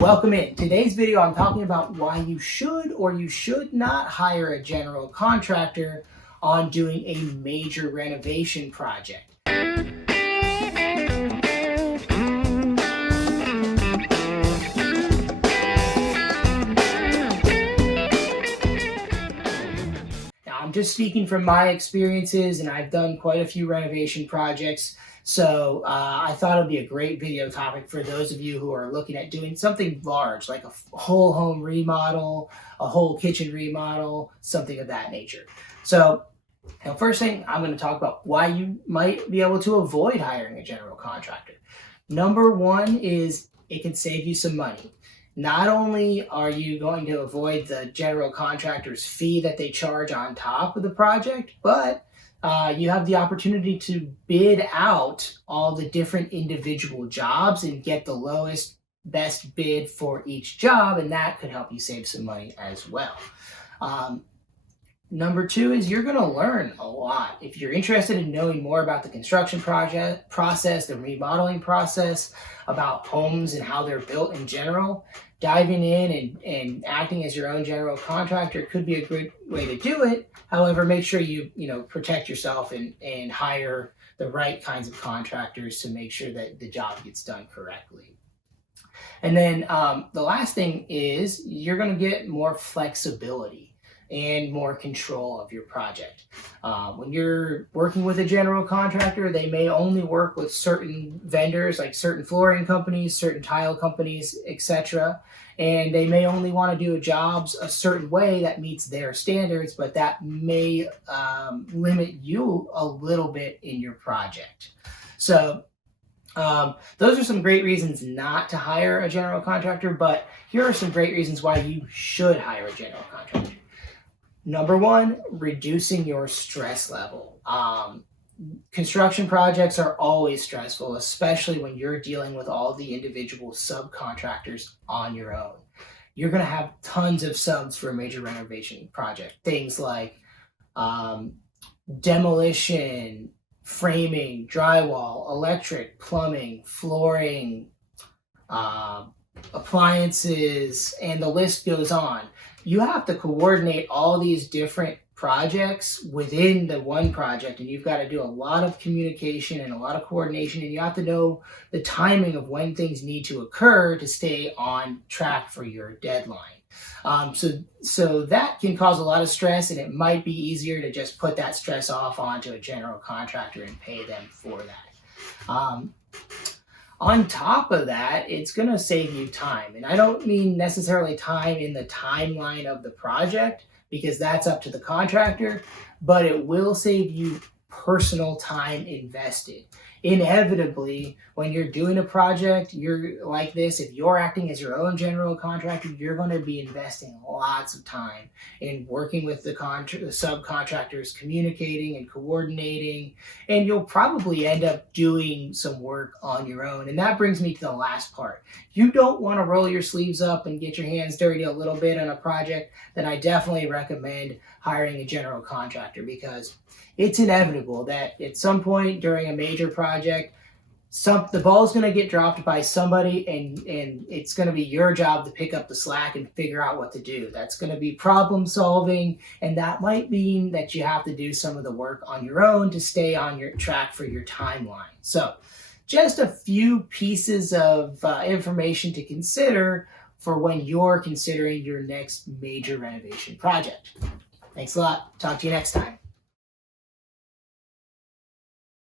Welcome in. Today's video, I'm talking about why you should or you should not hire a general contractor on doing a major renovation project. Now, I'm just speaking from my experiences, and I've done quite a few renovation projects. So I thought it'd be a great video topic for those of you who are looking at doing something large, like a whole home remodel, a whole kitchen remodel, something of that nature. So first thing, I'm going to talk about why you might be able to avoid hiring a general contractor. Number one is it can save you some money. Not only are you going to avoid the general contractor's fee that they charge on top of the project, but you have the opportunity to bid out all the different individual jobs and get the lowest, best bid for each job, and that could help you save some money as well. Number two is you're going to learn a lot. If you're interested in knowing more about the construction project process, the remodeling process, about homes and how they're built in general, diving in and acting as your own general contractor could be a good way to do it. However, make sure you protect yourself and hire the right kinds of contractors to make sure that the job gets done correctly. And then the last thing is you're going to get more flexibility and more control of your project. When you're working with a general contractor, they may only work with certain vendors, like certain flooring companies, certain tile companies, etc. And they may only want to do jobs a certain way that meets their standards, but that may limit you a little bit in your project. So those are some great reasons not to hire a general contractor, but here are some great reasons why you should hire a general contractor. Number one, reducing your stress level. Construction projects are always stressful, especially when you're dealing with all the individual subcontractors on your own. You're going to have tons of subs for a major renovation project. Things like demolition, framing, drywall, electric, plumbing, flooring, appliances, and the list goes on. You have to coordinate all these different projects within the one project, and you've got to do a lot of communication and a lot of coordination, and you have to know the timing of when things need to occur to stay on track for your deadline. So that can cause a lot of stress, and it might be easier to just put that stress off onto a general contractor and pay them for that. On top of that, it's going to save you time. And I don't mean necessarily time in the timeline of the project, because that's up to the contractor, but it will save you personal time invested. Inevitably, when you're doing a project, you're like this, if you're acting as your own general contractor, you're going to be investing lots of time in working with the subcontractors, communicating and coordinating, and you'll probably end up doing some work on your own. And that brings me to the last part. You don't want to roll your sleeves up and get your hands dirty a little bit on a project, then I definitely recommend hiring a general contractor, because it's inevitable that at some point during a major project, the ball's going to get dropped by somebody, and it's going to be your job to pick up the slack and figure out what to do. That's going to be problem solving, and that might mean that you have to do some of the work on your own to stay on your track for your timeline. So just a few pieces of information to consider for when you're considering your next major renovation project. Thanks a lot. Talk to you next time.